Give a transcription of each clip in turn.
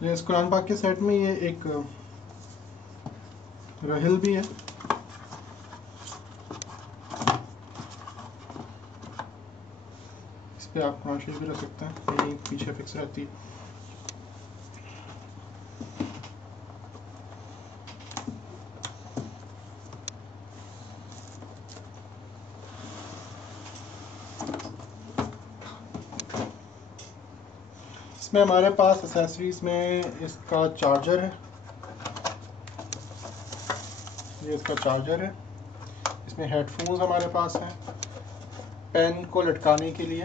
اس قرآن پاک کے سیٹ میں یہ ایک رحل بھی ہے. اس پہ آپ قرآن شریف بھی رکھ سکتے ہیں, یہیں پیچھے فکس رہتی ہے. اس میں ہمارے پاس اسیسریز میں اس کا چارجر ہے, یہ اس کا چارجر ہے. اس میں ہیڈ فونز ہمارے پاس ہیں پین کو لٹکانے کے لیے,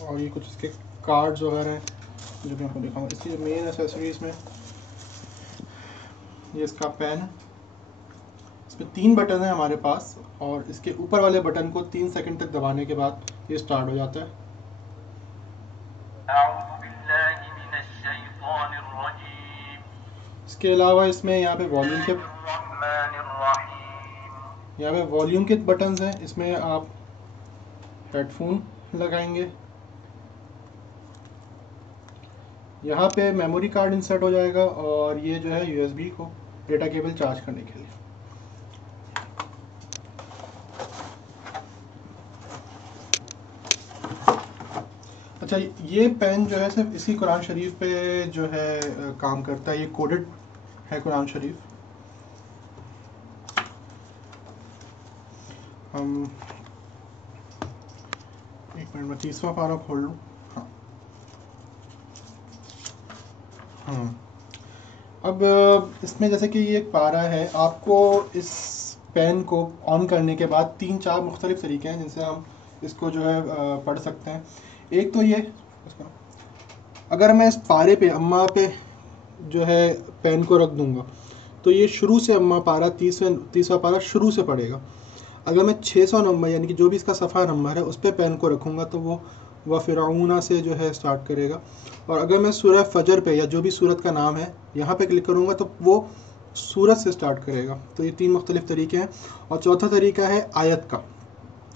اور یہ کچھ اس کے کارڈز وغیرہ ہیں جو میں آپ کو دکھاؤں گا. اس کی جو مین اسیسریز میں یہ اس کا پین ہے. اس میں 3 بٹن ہیں ہمارے پاس, اور اس کے اوپر والے بٹن کو 3 سیکنڈ تک دبانے کے بعد یہ سٹارٹ ہو جاتا ہے. اس کے علاوہ اس میں یہاں پہ والیوم کے بٹنز ہیں. اس میں آپ ہیڈ فون لگائیں گے, یہاں پہ میموری کارڈ انسرٹ ہو جائے گا, اور یہ جو ہے یو ایس بی کو ڈیٹا کیبل چارج کرنے کے لیے. اچھا, یہ پین جو ہے صرف اسی قرآن شریف پہ جو ہے کام کرتا ہے. یہ کوڈڈ ہے قرآن شریف. ہم ایک منٹ میں 30واں پارہ کھول لوں. ہاں اب اس میں جیسے کہ یہ ایک پارہ ہے, آپ کو اس پین کو آن کرنے کے بعد 3-4 مختلف طریقے ہیں جن سے ہم اس کو جو ہے پڑھ سکتے ہیں. ایک تو یہ, اگر میں اس پارے پہ اماں پہ جو ہے پین کو رکھ دوں گا تو یہ شروع سے اماں پارہ 30واں پارہ شروع سے پڑھے گا. اگر میں 600 نمبر یعنی کہ جو بھی اس کا صفحہ نمبر ہے اس پہ پین کو رکھوں گا تو وہ فرعون سے جو ہے سٹارٹ کرے گا. اور اگر میں سورہ فجر پہ یا جو بھی سورت کا نام ہے یہاں پہ کلک کروں گا تو وہ سورت سے سٹارٹ کرے گا. تو یہ 3 مختلف طریقے ہیں. اور چوتھا طریقہ ہے آیت کا.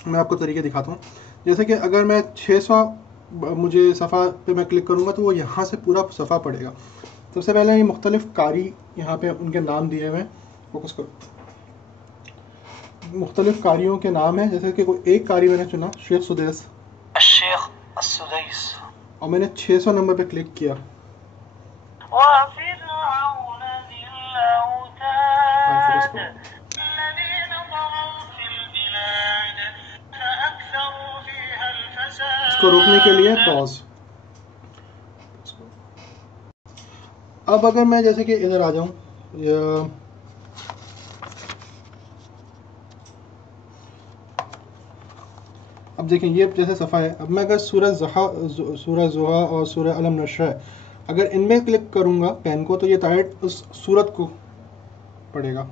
میں آپ کو طریقے دکھاتا ہوں. جیسے کہ اگر میں 600 مجھے صفحہ پہ میں کلک کروں گا تو وہ یہاں سے پورا صفحہ پڑے گا. سب سے پہلے یہ مختلف قاری یہاں پہ ان کے نام دیے ہوئے ہیں, فوکس کرو. مختلف قاریوں کے نام ہیں, جیسے کہ کوئی ایک قاری میں نے چنا شیخ سدیس, الشیخ السدیس, اور میں نے 600 نمبر پہ کلک کیا. وَفِرْعَوْنَ ذِي الْأَوْتَادِ الَّذِينَ طَغَوْا فِي الْبِلَادِ فَأَكْثَرُوا فِيهَا الْفَسَادَ. اس کو روکنے کے لیے پاز. اب اگر میں جیسے کہ ادھر آ جاؤں, اب دیکھیں یہ جیسے صفحہ ہے. اب میں اگر سورہ زحا اور سورہ علم نشر اگر ان میں کلک کروں گا پین کو تو یہ ڈائریکٹ اس سورت کو پڑھے گا.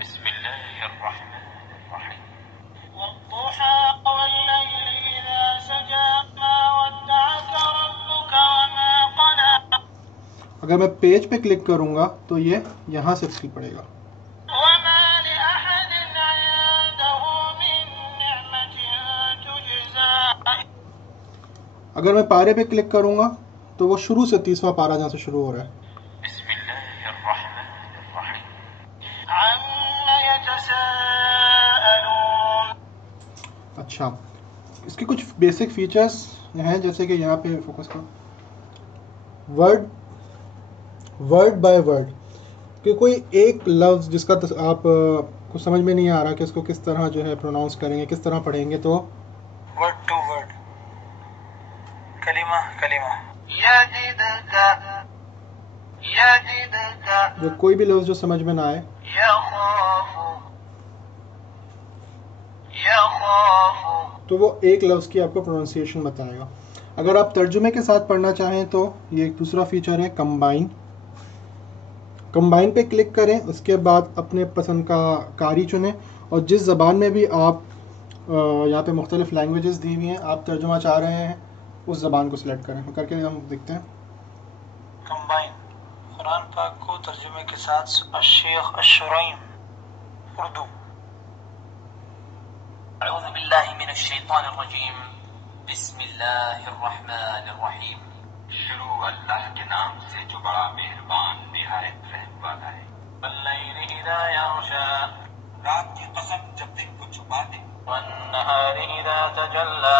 بسم اللہ الرحمن الرحیم والضحى واللیل اذا سجى ما ودعك ربك وما قلى. اگر میں پیج پہ کلک کروں گا تو یہ یہاں سے پڑھے گا. وما لأحد عنده من نعمة تجزى. اگر میں پارے پہ کلک کروں گا تو وہ شروع سے 30واں پارہ جہاں سے شروع ہو رہا ہے. بسم اللہ الرحمن الرحیم عما يتساءلون. اچھا, اس کے کچھ بیسک فیچرز ہیں, جیسے کہ یہاں پہ فوکس کرو, ورڈ بائی ورڈ, کہ کوئی ایک لفظ جس کا آپ کو سمجھ میں نہیں آ رہا کہ اس کو کس طرح جو ہے پروناؤنس کریں گے, کس طرح پڑھیں گے, تو ورڈ ٹو ورڈ, کلمہ کلمہ. جو کوئی بھی لفظ جو سمجھ میں نہ آئے, تو وہ ایک لفظ کی آپ کو پروننسیشن بتائے گا. اگر آپ ترجمے کے ساتھ پڑھنا چاہیں تو یہ ایک دوسرا فیچر ہے کمبائن. کمبائن پہ کلک کریں, اس کے بعد اپنے پسند کا قاری چنیں, اور جس زبان میں بھی آپ یہاں پہ مختلف لینگویجز دی ہوئی ہیں آپ ترجمہ چاہ رہے ہیں اس زبان کو سلیکٹ کریں. کر کے ہم دیکھتے ہیں. کمبائن قرآن پاک کو ترجمے کے ساتھ الشیخ الشریم اردو. اعوذ باللہ من الشیطان الرجیم بسم اللہ الرحمن الرحیم شروع اللہ کے نام سے جو بڑا مہربان نہایت رحم والا ہے. واللیل اذا یغشا، رات کی قسم جب دن کو چھپا دے. والنہار اذا تجلی،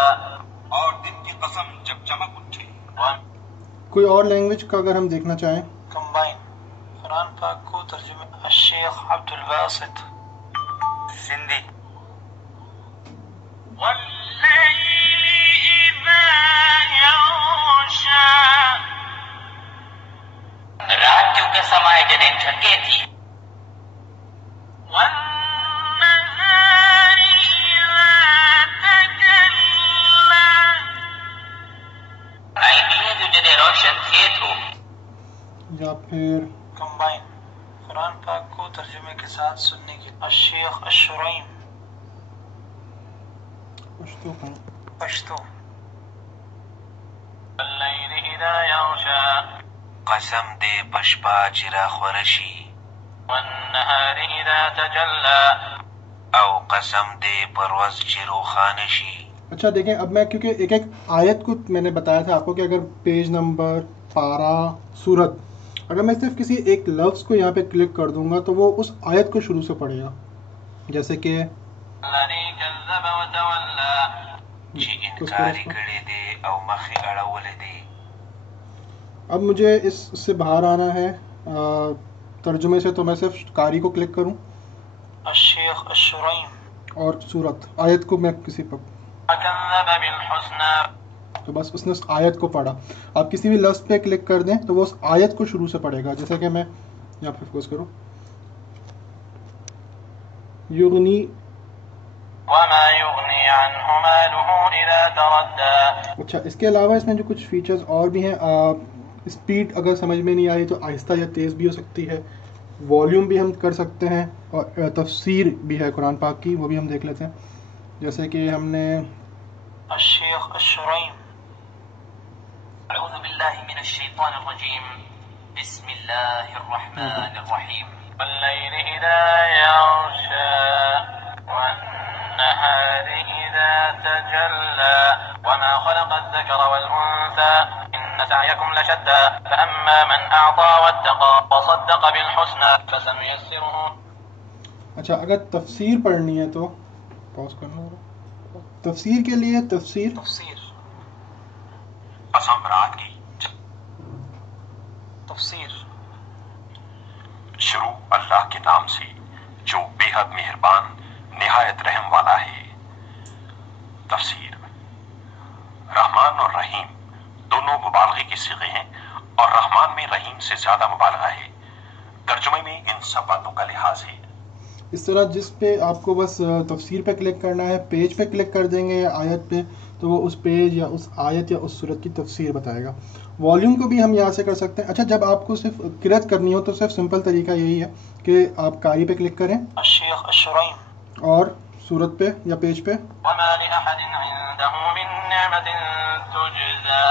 اور دن کی قسم جب چمک اٹھے. کوئی اور لینگویج کا اگر ہم دیکھنا چاہیں. کمبائن قرآن پاک کو ترجمہ الشیخ عبد الباسط سندھی. واللیل اذا یغشا، رات کیونکہ سمائے جنے ڈھکے تھی. والنہار اذا تجلی، آئی ڈیئے جو جنے روشن تھے تو. یا پھر کمبائن قرآن پاک کو ترجمے کے ساتھ سننے کی الشیخ الشریم پشتو کا. پشتو. واللیل اذا یغشا، قسم دے پشپا چرا خورشی. والنہار اذا تجلی، او قسم دے پروز چرو خانشی. اچھا دیکھیں، اب میں کیونکہ ایک ایک آیت کو میں نے بتایا تھا آپ کو کہ اگر پیج نمبر، پارہ، سورت، اگر میں صرف کسی ایک لفظ کو یہاں پہ کلک کر دوں گا تو وہ اس آیت کو شروع سے پڑھے گا. جیسے کہ الذی کذب وتولی، جی انکاری کڑے دے او مخی اڑولے دے. اب مجھے اس سے باہر آنا ہے ترجمے سے، تو میں صرف قاری کو کلک کروں الشیخ الشریم. اور سورت آیت کو میں کسی پر، وکذب بالحسنی، تو بس اس نے اس آیت کو پڑھا. آپ کسی بھی لفظ پہ کلک کر دیں تو وہ اس آیت کو شروع سے پڑھے گا. جیسے کہ میں یہاں پہ فوکس کروں، یغنی، وما یغنی عنہ مالہ اذا تردی. اچھا اس کے علاوہ اس میں جو کچھ فیچرز اور بھی ہیں، اسپیڈ اگر سمجھ میں نہیں آئی تو آہستہ یا تیز بھی ہو سکتی ہے، والیوم بھی ہم کر سکتے ہیں، اور تفسیر بھی ہے قرآن پاک کی، وہ بھی ہم دیکھ لیتے ہیں. جیسے کہ ہم نے الشیخ الشریم. اعوذ باللہ من الشیطان الرجیم، بسم اللہ الرحمن الرحیم. واللیل اذا یغشا، والنہار اذا تجلی، وما خلق الذکر والانثى ان سعیکم لشتى فاما من اعطى واتقى وصدق بالحسنى فسنيسره. اچھا اگر تفسیر پڑھنی ہے تو پاز کرنا ہوگا. تفسیر کے لیے تفسیر قسم رات کی. تفسیر شروع اللہ کے نام سے جو بے حد مہربان نہایت رحم والا ہے. تفسیر رحمان اور رحیم دونوں مبالغے کی صیغے ہیں، اور رحمان میں رحیم سے زیادہ مبالغہ ہے. ترجمے میں ان سب باتوں کا لحاظ ہے. اس طرح جس پہ آپ کو بس تفسیر پہ کلک کرنا ہے، پیج پہ کلک کر دیں گے یا آیت پہ، تو وہ اس پیج یا اس آیت یا اس صورت کی تفسیر بتائے گا. والیوم کو بھی ہم یہاں سے کر سکتے ہیں. اچھا جب آپ کو صرف قرأت کرنی ہو تو صرف سمپل طریقہ یہی ہے کہ آپ قاری پہ کلک کریں الشیخ الشریم. اور صورت پہ یا پیج پہ. وما لأحد عنده من نعمة تجزى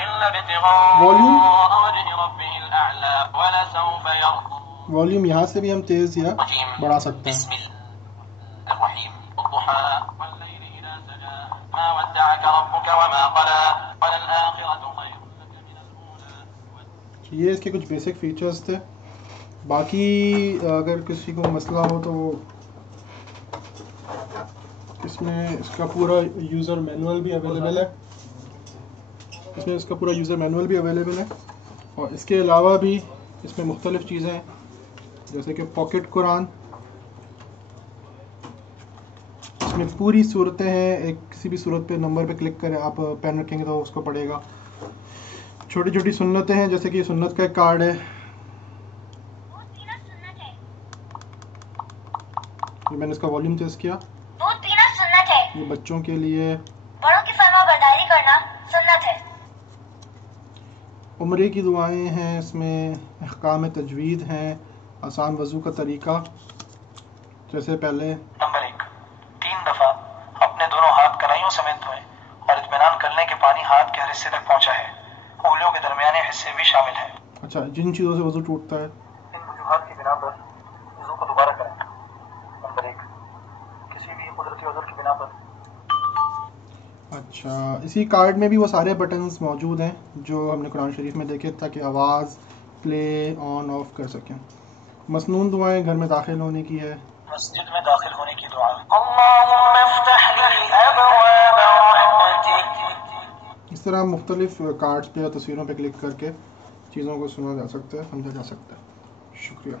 إلا ابتغاء وجه ربه الأعلى ولسوف يرضى. والیوم یہاں سے بھی ہم تیز یا بڑھا سکتے ہیں. بسم اللہ الرحیم. والضحى والليل إذا سجى ما ودعك ربك وما قلى وللآخرة خير لك من الأولى. یہ اس کے کچھ بیسک فیچرز تھے. باقی اگر کسی کو مسئلہ ہو تو اس میں اس کا پورا یوزر مینول بھی اویلیبل ہے. اور اس کے علاوہ بھی اس میں مختلف چیزیں ہیں جیسے کہ پاکٹ قرآن، اس میں پوری صورتیں ہیں. ایک کسی بھی صورت پہ نمبر پہ کلک کریں، آپ پین رکھیں گے تو اس کو پڑھے گا. چھوٹی چھوٹی سنتیں ہیں جیسے کہ یہ سنت کا ایک کارڈ ہے، میں نے اس کا والیوم تیز کیا. دودھ پینا سنت ہے. یہ بچوں کے لیے. بڑوں کی فرما برداری کرنا سنت ہے. عمرے کی دعائیں ہیں، اس میں احکام تجوید ہیں، آسان وضو کا طریقہ. جیسے پہلے نمبر 1، 3 دفعہ اپنے دونوں ہاتھ کلائیوں سمیت دھوئیں اور اطمینان کر لیں کہ پانی ہاتھ کے ہر حصے تک پہنچا ہے. انگلیوں کے درمیانے حصے بھی شامل ہیں. اچھا جن چیزوں سے وضو ٹوٹتا ہے ان وجوہات کی بنا پر وضو کو دوبارہ کریں. نمبر 1، کسی بھی قدرتی عذر کی بنا پر. اچھا، اسی کارڈ میں بھی وہ سارے بٹنز موجود ہیں جو ہم نے قرآن شریف میں دیکھے تاکہ آواز پلے آن آف کر سکیں. مسنون دعائیں گھر میں داخل ہونے کی ہے. مسجد میں داخل ہونے کی دعا. اللہم افتح لی ابواب رحمتک. اس طرح مختلف کارڈز پہ اور تصویروں پہ کلک کر کے چیزوں کو سنا جا سکتا ہے، سمجھا جا سکتا ہے. شکریہ.